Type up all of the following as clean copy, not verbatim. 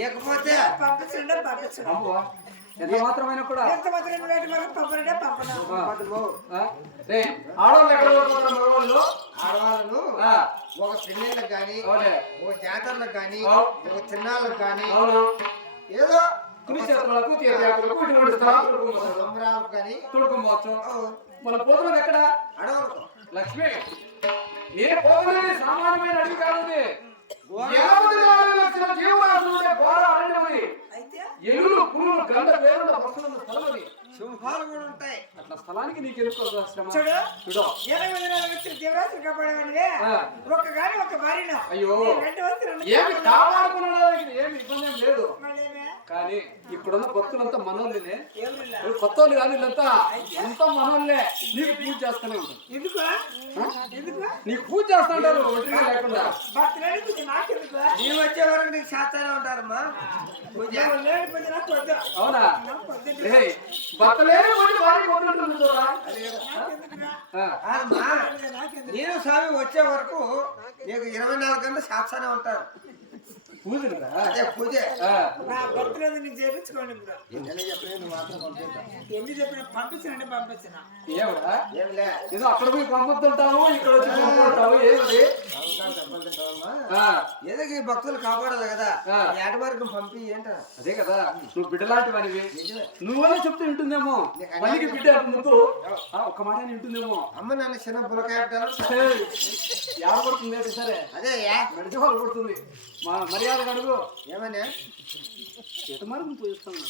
లేకపోతే పంపించండి పంపించండి. ఎంత మాత్రమైనా కూడా ఎంత మాత్రం పంపనంటే పంపను. ఆడవాళ్ళు ఎక్కడ పోతున్నారు? మగవాళ్ళు ఆడవాళ్ళను ఒక పెళ్ళిళ్ళకి కానీ ఒక జాతరలకు కానీ ఒక తిన్నాళ్ళకు కానీ ఏదో కురుక్షేత్రాలకు తీర్థయాత్రలకు ఇటువంటి సంబరాలకు కానీ తోడుకోవచ్చు. మన పోతున్నది ఎక్కడ? అడవులకు. లక్ష్మి, నేను పోతున్నది సామాన్యమైన అడివి కాదు. జీవరాశులు ఘోర అరణ్యమది. ఎలుగులు పులులు గంధ వేరుల పక్షుల స్థలమది. సింహాలు కూడా ఉంటాయి. అట్లా స్థలానికి నీకు ఎదుర్కోవాలి శ్రమ. చూడు 20 దేవరాశులు కాపాడేవాడివే ఒక గాని ఒక భార్యను. అయ్యో ఏమి కాపాడుకున్నాడు, ఏమి ఇబ్బంది ఏం లేదు. కానీ ఇప్పుడున్న భక్తులంతా మనోళ్ళనే, కొత్త వాళ్ళు కాదు, వీళ్ళంతా అంతా మనోళ్ళే. నీకు పూజ చేస్తూనే ఉంటారు. నీకు పూజ చేస్తా ఉంటారు లేకుండా. నీవు వచ్చే వరకు నీకు చేస్తానే ఉంటారమ్మా. అవునా? భర్తలేని నేను స్వామి వచ్చే వరకు నీకు 24 గంటలు చేస్తానే ఉంటారు. పూజ అదే పూజ. నా భర్తలు నీకు చేయించుకోండి. ఎన్ని చెప్పిన పంపించానంటే పంపించిన ఏదో అక్కడ పోయి పంపుతుంటావు, ఇక్కడ వచ్చి పంపుతుంటావు. ఏది ఏదో ఈ భక్తులు కాపాడదు కదా, ఏట వరకు పంపి ఏంట. అదే కదా, నువ్వు బిడ్డలాంటి వాడివి. నువ్వే చెప్తే వింటుందేమో. మళ్ళీ బిడ్డ ముందు ఒక్క మాట వింటుందేమో. అమ్మ నన్ను చిన్న పులకాయ పడుతుంది. అయితే సరే, అదే నడిచి వాళ్ళు పడుతుంది. మర్యాద అడుగు. ఏమన్నా చేత మార్గం పూజిస్తాను.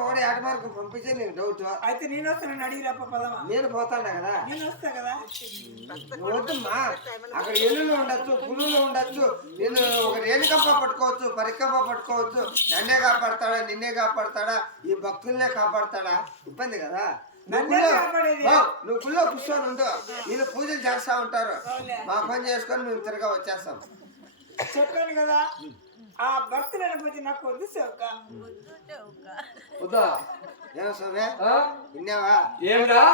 ఒకటే ఆట మార్గం పంపించే నీకు డౌట్. అయితే నేను వస్తాను అడిగిరాప పదమా. నేను పోతాను కదా, నేను వస్తా కదా. వద్దమ్మా, అక్కడ ఎల్లులు ఉండొచ్చు, పులులు ఉండొచ్చు. నేను ఒక రేణుకప్ప పట్టుకోవచ్చు, పరికప్ప పట్టుకోవచ్చు. నన్నే కాపాడతాడా, నిన్నే కాపాడతాడా, ఈ భక్తుల్నే కాపాడతాడా? ఇబ్బంది కదా. నువ్వు గుళ్ళో కూర్చొని ఉండు, వీళ్ళు పూజలు చేస్తా ఉంటారు. మా పని చేసుకొని మేము తిరగా వచ్చేస్తాం. చెప్పాను కదా, ఆ భక్తులను పూజ నాకు వద్దు సౌక. వద్దా? ఏమో స్వామి విన్నావా? ఏమిరా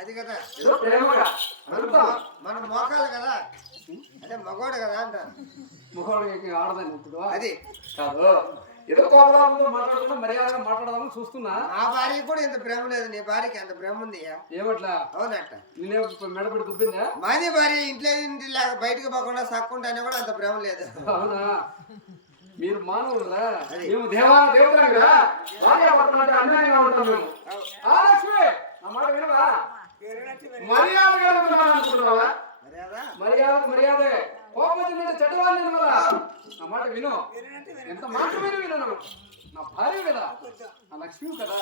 అది కదా, మన మోకాలు కదా, అదే మగోడు కదా అంటారు. మగోడికి ఆడదాన్ని ఇప్పుడు అది కాదు. ఏదో కోపంతో మాట్లాడుతున్నా, మర్యాదగా మాట్లాడదామని చూస్తున్నా. ఆ భార్యకి కూడా ఇంత ప్రేమ లేదు, నీ భార్యకి అంత ప్రేమ ఉంది. ఏమట్లా? అవునట్ట. నేనే మెడపడి దుబ్బిందా? మాది భార్య ఇంటి బయటకు పోకుండా సాక్కుంటానే కూడా అంత ప్రేమ లేదు. అవునా? మీరు మానవులరా, మేము దేవతలం కదా. భార్యాభర్తలంటే అన్యాయంగా ఉంటాం మేము. లక్ష్మి, నా మాట వినవా? మర్యాద అనుకుంటున్నావా? మర్యాదే. కోపం వచ్చిందంటే చెడ్డవాళ్ళు కదా. నా మాట విను, ఎంత మాట విను. నా భార్య కదా, నా లక్ష్మి కదా.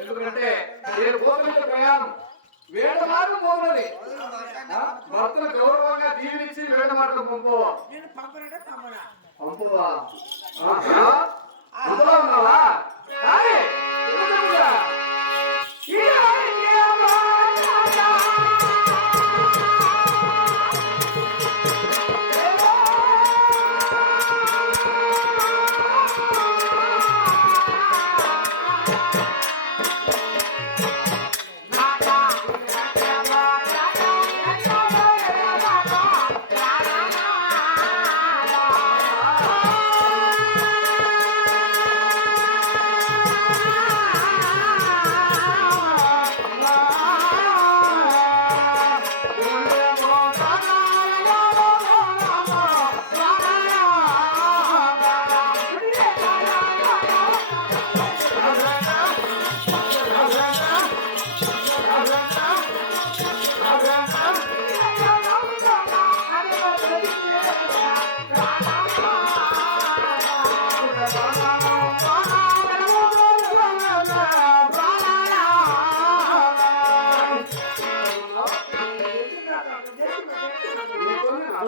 ఎందుకంటే నేను పోతున్న ప్రయాణం వేడ మార్గం పోతున్నది. భర్తను గౌరవంగా దీవించి వేడ మార్గం పంపువా? అందులో ఉన్నావా?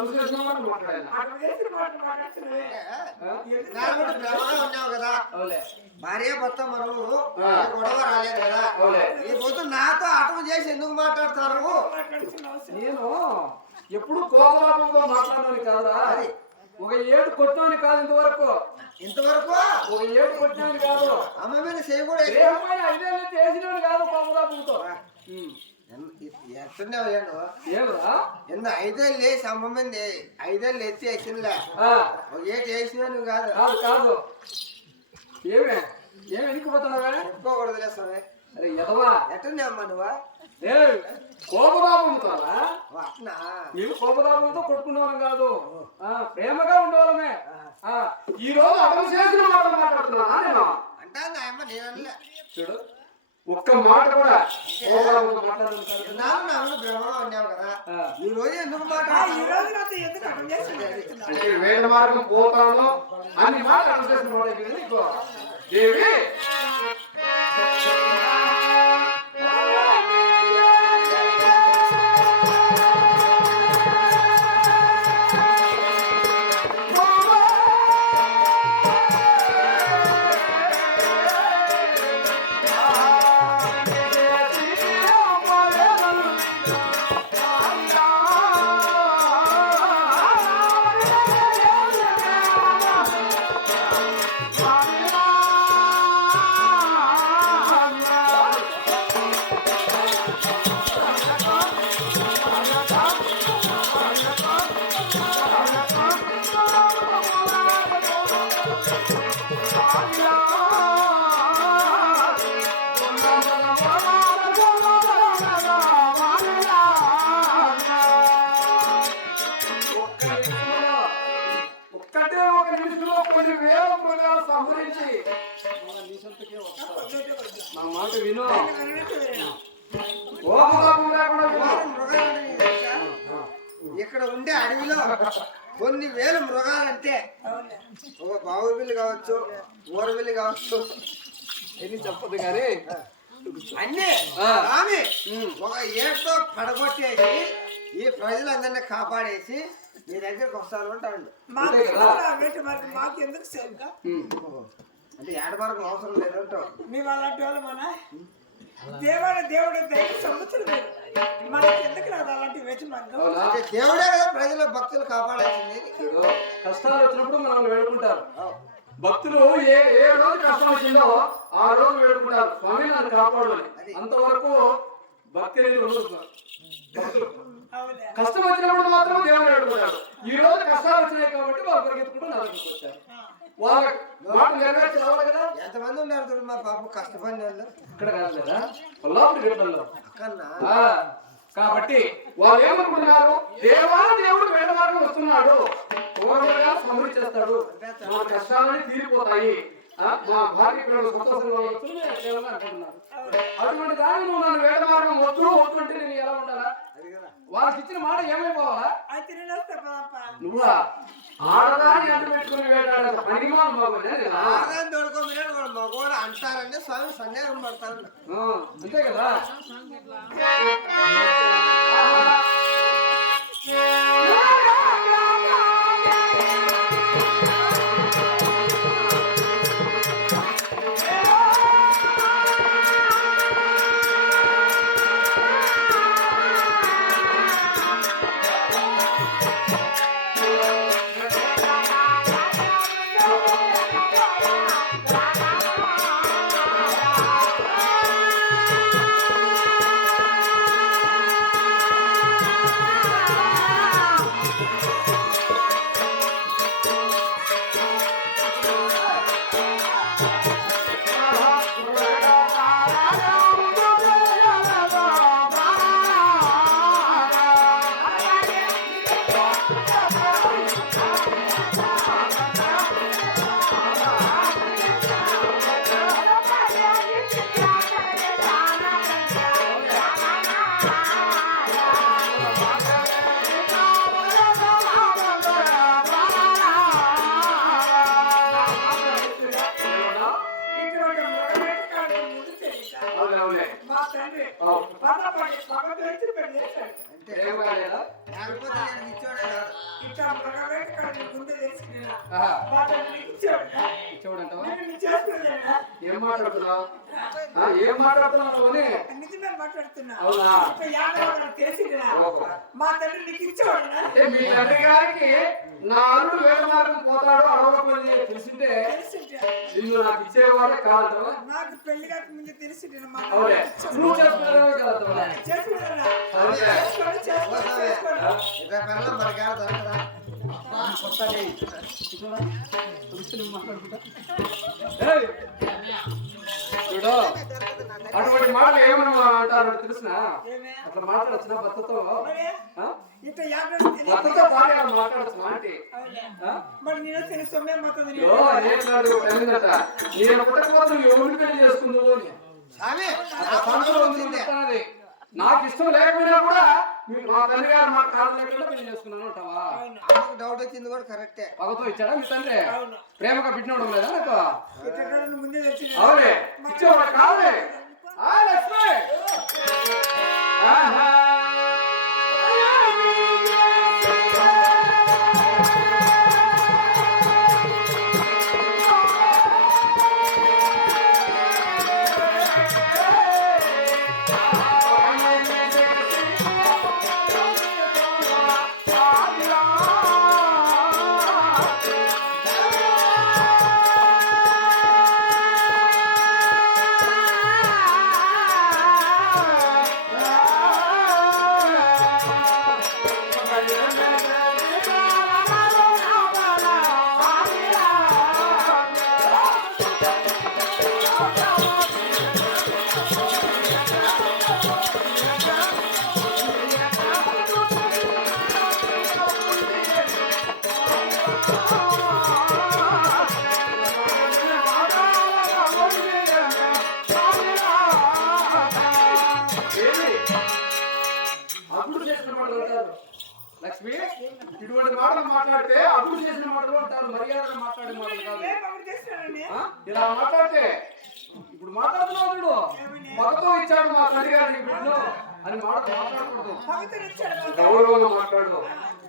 అడుగు చేసిన మాట మాట్లాడాలి. అటు చేసిన మాట మాట్లాడుతున్నావే. నాలుగు భ్రమగా ఉన్నావు కదా, అవులే భార్య భర్త మనము గొడవ రాలేదు కదా, అవులే. ఈ పొద్దు నాతో అటం చేసి ఎందుకు మాట్లాడతారు? మాట్లాడుతున్న అవసరం నేను ఎప్పుడు కోపంతో మాట్లాడాలని కాదురా, ఒక ఏడు కొట్టామని కాదు ఇంతవరకు, ఇంతవరకు ఒక ఏడు కొట్టామని కాదు, అమ్మ మీద చేయి కూడా ఏమైనా ఐదేళ్ళు చేసినవి కాదు కోపదాపుతో. ఎట్టున్నావు ఏడు ఏమరా ఎన్న ఐదేళ్ళు వేసి అమ్మ మీద ఐదేళ్ళు ఎత్తి వేసిందిలే, ఒక ఏటి వేసినా నువ్వు కాదు. కాదు కాదు, ఏమే ఏమి ఎనికిపోతున్నావే? చెప్పుకోకూడదులే స్వామి. అరే ఎదవా, ఎట్టున్నావమ్మా నువ్వు? ఏ కోపదాపంతారా? అట్నా మేము కోపదాపంతో కొట్టుకునేవాళ్ళం కాదు, ప్రేమగా ఉండేవాళ్ళమే. ఈ రోజు అతను చేసిన మాట మాట్లాడుతున్నా నేను అంటే అమ్మ నేను చూడు, ఒక్క మాట కూడా కోపదాపంతో మాట్లాడాలని కాదు. నాలుగు నాలుగు భ్రమగా ఉన్నావు కదా, ఈ రోజు ఎందుకు ఈ మాట్లాడాలి? రోజు నాతో ఎందుకు అటు చేసింది అడుగుతున్నా. అంటే వేద మార్గం పోతాను అన్ని మాటలు చేసిన వాడికి నీకు దేవి ఒక్కటే ఒక నిమిషంలో కొన్ని వేల మృగాలు సంహరించి నా మాట విను, కోపదాపం లేకుండా విను. ఇక్కడ ఉండే అడవిలో కొన్ని వేల మృగాలంటే ఒక బావుబిల్లి కావచ్చు, ఊరబిల్లి కావచ్చు, ఎన్ని చెప్పదు కానీ అన్నీ ఆమె ఒక ఏడుతో పడగొట్టేసి ఈ ప్రజలందరినీ కాపాడేసి నీ దగ్గరకు వస్తాను అంటాడు. మాకు ఎందుకు ఆ వేట మరి మాకు ఎందుకు సేవగా? అంటే ఏడవరకు అవసరం లేదంటావు. మేము అలాంటి వాళ్ళు మన దేవుడు దైవ సంవత్సరం లేదు, మనకి ఎందుకు రాదు అలాంటి వేట మార్గం? అంటే దేవుడే కదా ప్రజల భక్తులు కాపాడాల్సింది. చూడు, కష్టాలు వచ్చినప్పుడు మనం వేడుకుంటారు. భక్తులు ఏ ఏ రోజు కష్టం వచ్చిందో ఆ రోజు వేడుకుంటారు, స్వామి నన్ను కాపాడు అని. అంతవరకు భక్తి అనేది ఉండదు. భక్తులు అవునే. కష్టం వచ్చినప్పుడు మాత్రం దేవుడు వేడుకుంటారు. ఈ రోజు కష్టాలు వచ్చినాయి కాబట్టి వాళ్ళు పరిగెత్తుకుంటూ నరకకు వచ్చారు. వాళ్ళ మాట నెరవేర్చి రావాలి కదా. ఎంతమంది ఉన్నారు చూడు మా పాప కష్టపడిన వాళ్ళు ఇక్కడ కాదు కదా, కొల్లాపురి గడ్డల్లో. అక్కన్నా కాబట్టి వాళ్ళు ఏమనుకుంటున్నారు, దేవుడు వేద మార్గం వస్తున్నాడు, పూర్వగా సమృద్ధి చేస్తాడు, మా కష్టాలని తీరిపోతాయి, మా భార్య పిల్లలు సంతోషంగా అనుకుంటున్నారు. అటువంటి దాన్ని నువ్వు నన్ను వేద మార్గం వద్దు వద్దుంటే నేను ఎలా ఉండాలా? వాళ్ళకి ఇచ్చిన మాట ఏమైపోవాలా? అయితే నేను వస్తా పదప్ప. నువ్వా ఆడదాన్ని అంటు పెట్టుకుని వేటాడంత పనికిమాలిన బాబునే నేను. ఆదాన్ని తోడుకోమని వాడు మగవాడు అంటారంటే స్వామి సందేహం పడతారు. అంతే కదా. మా తండ్రి పదపడి పగ తెలిసి పెళ్లి చేశాడు. అంటే ఏం కాలేదా? లేకపోతే నేను ఇచ్చోడే కాదు. ఇట్లా మగవేట కాడ నీకు ముందే తెలిసిందేనా? ఆహా. మా తండ్రి నీకు ఇచ్చాడునా? చూడంటావా నేను నీకు చేసుకునేదేనా? ఏం మాట్లాడుతున్నావు ఏం మాట్లాడుతున్నావు అని నిజమే మాట్లాడుతున్నా. అవునా? ఇప్పుడు యాదవ నాకు తెలిసిందేనా? ఓహో. మా తండ్రి నీకు ఇచ్చాడునా? అంటే మీ తండ్రి గారికి నా అల్లుడు వేట మార్గం పోతాడు అడవకపోయి తెలిసింటే తెలిసిందే. నిన్ను నాకు ఇచ్చేవాడే కాదంటావా నాకు పెళ్లి కాక ముందే తెలిసిందేనా? మా అవునే తండ్రి నువ్వు చేసుకునేవాడే కాదంటావా చేసుకునేదేనా? అదే. చేసుకోండి, చేసుకోండి, చేసుకోండి. ఇరవై పిల్లలు మనకి ఆడ దొరకదా? కొత్తది. ఏయ్! చూడు అటువంటి మాటలు ఏమన్నా అంటారు తెలుసునా ఏమే? అట్లా మాట్లాడచ్చునా భర్తతో మరి ఆ? ఇట్లా యాదవ భర్తతో భార్య మాట్లాడచ్చు మాటి అవునా? ఆ? మరి నేను తినే సొమ్మే మాత్రం అయ్యో, ఏంటన్నాడు తెలియదట నేను పుట్టకపోతే నువ్వు ఎవరిని పెళ్లి చేసుకుందువు అని స్వామి, అట్లా ఆ సందులో పండుగ ఉంది వచ్చింది. చెప్తానది. నాకు ఇష్టం లేకపోయినా కూడా మా తండ్రి గారు మా కాళ్ళ దగ్గర పెళ్లి చేసుకున్నాను అంటావా అమ్మకు డౌట్ వచ్చింది కూడా కరెక్టే. పగతో ఇచ్చాడా మీ తండ్రి అవును. ప్రేమగా పెట్టినవడం లేదా నాకు ఇట్లా కాడ ముందే తెలిసిందే. అవునే ఇచ్చేవాడు కాదే ఆ లక్ష్మి ఆహా. అప్పుడు చేసిన మాటలు అంటారు లక్ష్మి ఇటువంటి మాటలు మాట్లాడితే అప్పుడు చేసిన మాటలు అంటారు మర్యాదగా మాట్లాడే మాటలు కాదు ఏం అప్పుడు చేస్తున్నానండి? ఆ? ఇలా మాట్లాడితే ఇప్పుడు మాట్లాడుతున్నావు చూడు మగతో ఇచ్చాడు మా తండ్రి గారు నీకు బిడ్డను అని మాట్లాడకూడదు భగతుడు ఇచ్చాడు మాకు. గౌరవంగా మాట్లాడు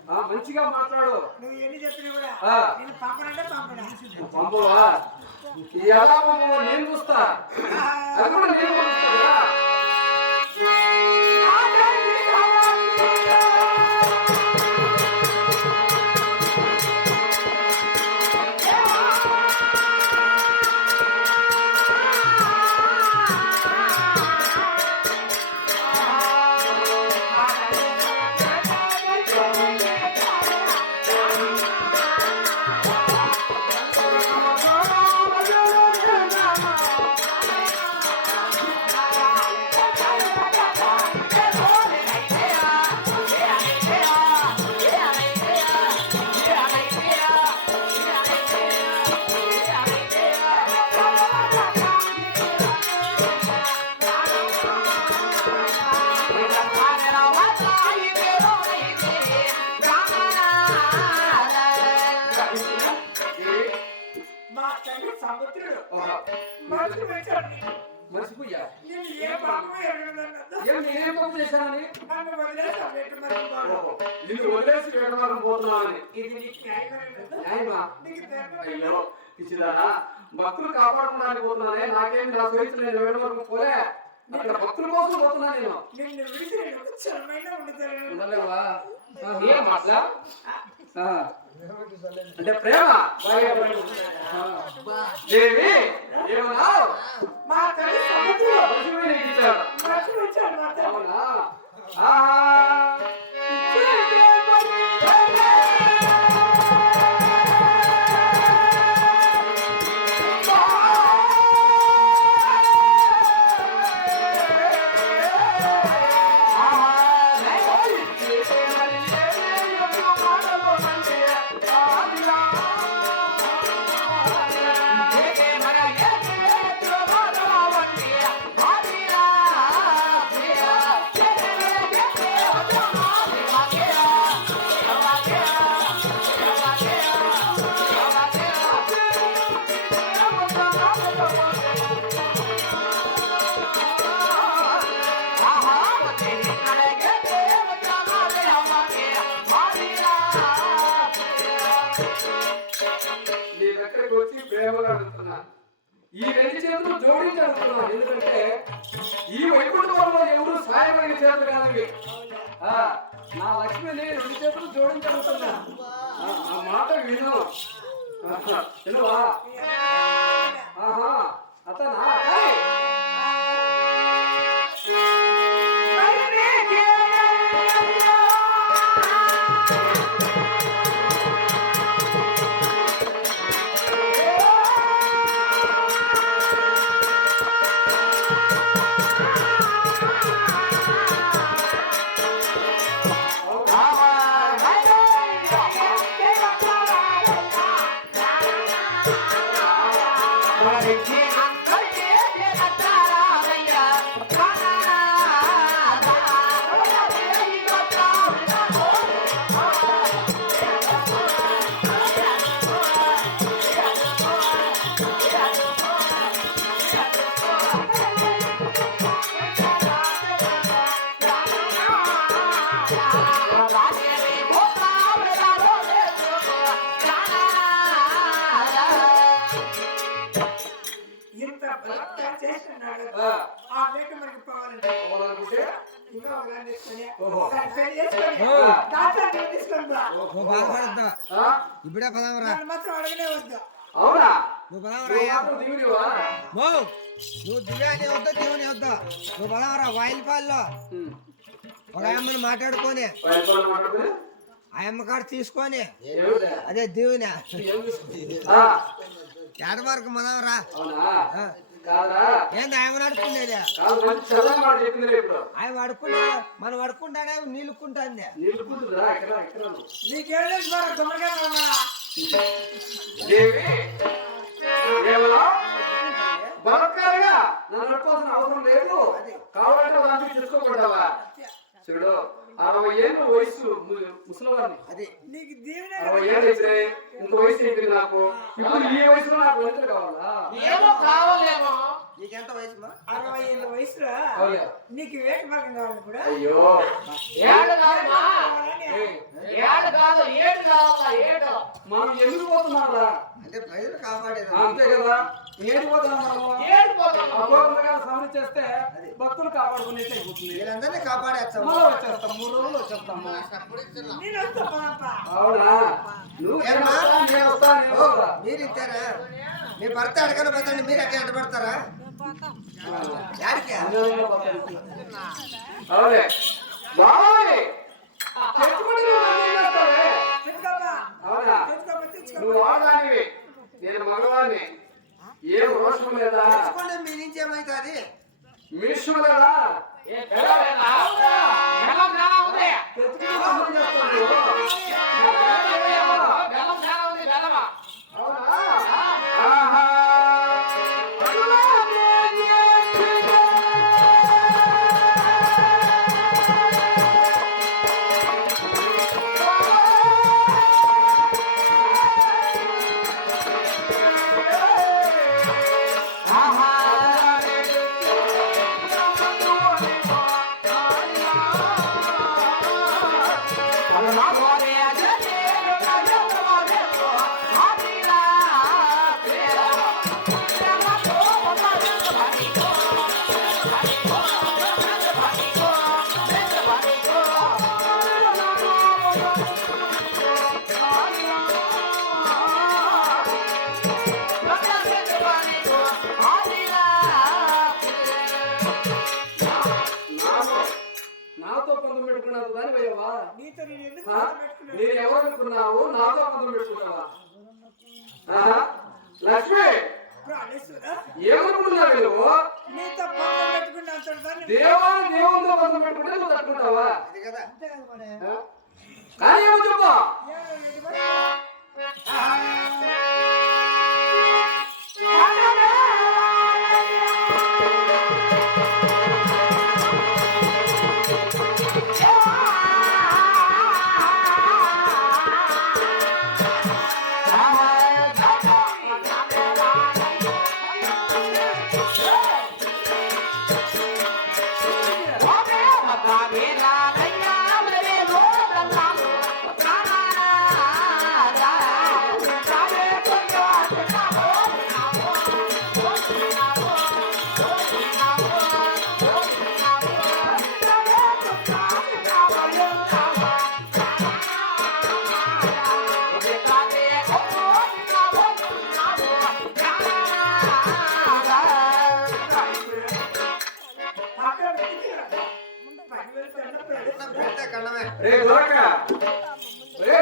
ఆ, మంచిగా మాట్లాడు నువ్వు ఎన్ని చెప్పినా కూడా ఆ. నేను పంపనంటే పంపనా. పంపువా ఈ ఎలా పంపువో నేను చూస్తా అది కూడా నేను చూస్తా కదా మా తండ్రి సముద్రుడు ఓహో. మనుషులు వచ్చాడు నీకు. మర్చిపోయా నేను ఏ పాపము ఎరగనన్నదా? ఏం నేనేం తప్పు చేశానని నన్ను వదిలేసావు ఎటు మరి వాడు. ఓహో. నిన్ను వదిలేసి వేడమారం పోతున్నానని ఇది నీకు న్యాయమేనన్నదా? న్యాయమా నీకు ధర్మం అయ్యో ఇచ్చిదారా భక్తులు కాపాడుకోవడానికి పోతున్నానే నాకేమి నా గురించి నేను వేడమారం పోలే అక్కడ భక్తుల కోసం పోతున్నా నేను నిన్ను విడిచి నేను ఒక క్షణమైనా ఉండగలను. ఉండలేవా ఏం మాట్లా అంటే ప్రేమ దేవి ఏమన్నావు మా తండ్రి సముద్రుడు మనుషులు నీకు ఇచ్చాడు మనుషులు వచ్చాడు మా తండ్రి. అవునా ఆ Thank you. సాయమైన చేతులు కాదవి. నా లక్ష్మిని 2 చేతులు జోడించబోతున్నా. ఆ మాట విను. వినువా? ఆహా అతనా? ఇంత బలత్కారం చేస్తున్నాడు. ఆ వేట మనకి పోవాలంటే ఇంకా ఒక దాన్ని తీసుకొని, దాన్ని పెళ్లి చేసుకొని, దాంట్లో నీళ్ళు తీసుకొని రా. ఇప్పుడే పదావరా. నన్ను మాత్రం అడగనే వద్దు. అవునా? నువ్వు పదావరా. దిగునివా? నువ్వు దివ్యాన్ని వద్దా దేవుని వద్దా? నువ్వు పదావరా వాయిల్పాల్లో ఒక అమ్మని మాట్లాడుకొని ఆ అమ్మ కాడ తీసుకొని అదే దేవుని ఏడ వరకు పదావరా. ఏంది ఆయన నడుపుకునేది? ఆయన పడుకున్నా మనం పడుకుంటాడే నీళ్ళుకుంటాంది. నీకేం తెలుసు బాగా తొందరగా రావాలా? బలత్కారంగా నన్ను నడుపాల్సిన అవసరం లేదు. కావాలంటే దాన్ని తీసుకోకూడదావా? చూడు 60 ఏళ్ళు వయసు ముసలివాడిని. అది నీకు దీవెన 60 ఏళ్ళు అయితే ఇంత వయసు అయిపోయింది నాకు. ఇప్పుడు ఈ వయసులో నాకు వయసులు కావాలా? నీకెంత వయసు? 60 ఏళ్ళ వయసులో నీకు వేట మార్గం కావాలి కూడా. అయ్యో మనం ఎందుకు పోతున్నారా? అంటే ప్రజలు కాపాడేది. అంతే కదా. ఏడు పోతున్నాం సమరి చేస్తే భక్తులు కాపాడుకునే అయిపోతుంది. వీళ్ళందరినీ కాపాడేస్తాం. మళ్ళీ వచ్చేస్తాం 3 రోజులు వచ్చేస్తాము. నేను వస్తా పాప. అవునా? నువ్వు మీరు ఇస్తారా? మీ భర్త అడగని పోతాండి, మీరు అట్లా అడ్డ పడతారా? అవునే బాబాయ్ తెచ్చుకొని తెచ్చుకోపా. అవునా? తెచ్చుకోపా, తెచ్చుకోపా. నువ్వు ఆడదానివి, నేను మగవాడిని. ఏం రోషం లేదా? తెచ్చుకోండి, మీ నుంచి ఏమైతుంది? మిషన్ లేదా? నాతో పందం పెట్టుకున్నావు దాని పోయావా? నీతో నేను ఎందుకు పెట్టుకున్నాను? నేను ఎవరనుకున్నావు? నాతో పందం పెట్టుకున్నావా? లక్ష్మి ఏమనుకున్నావు నువ్వు? నీతో పందెం పెట్టుకున్నా అంటాడు. దేవునితో పందం పెట్టుకుంటే నువ్వు తట్టుకుంటావా? కానీ ఏమో చెప్పు. అన్నం పెడితే కన్నమే. రే దొరక రే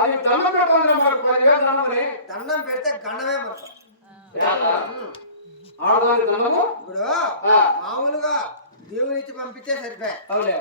అది దండం పెట్టాలి మనకు 10,000 దండమని. దండం పెడితే గన్నమే మనకు. ఆడదానికి దండము ఇప్పుడు మామూలుగా దేవుని ఇచ్చి పంపించే సరిపోయి. అవులే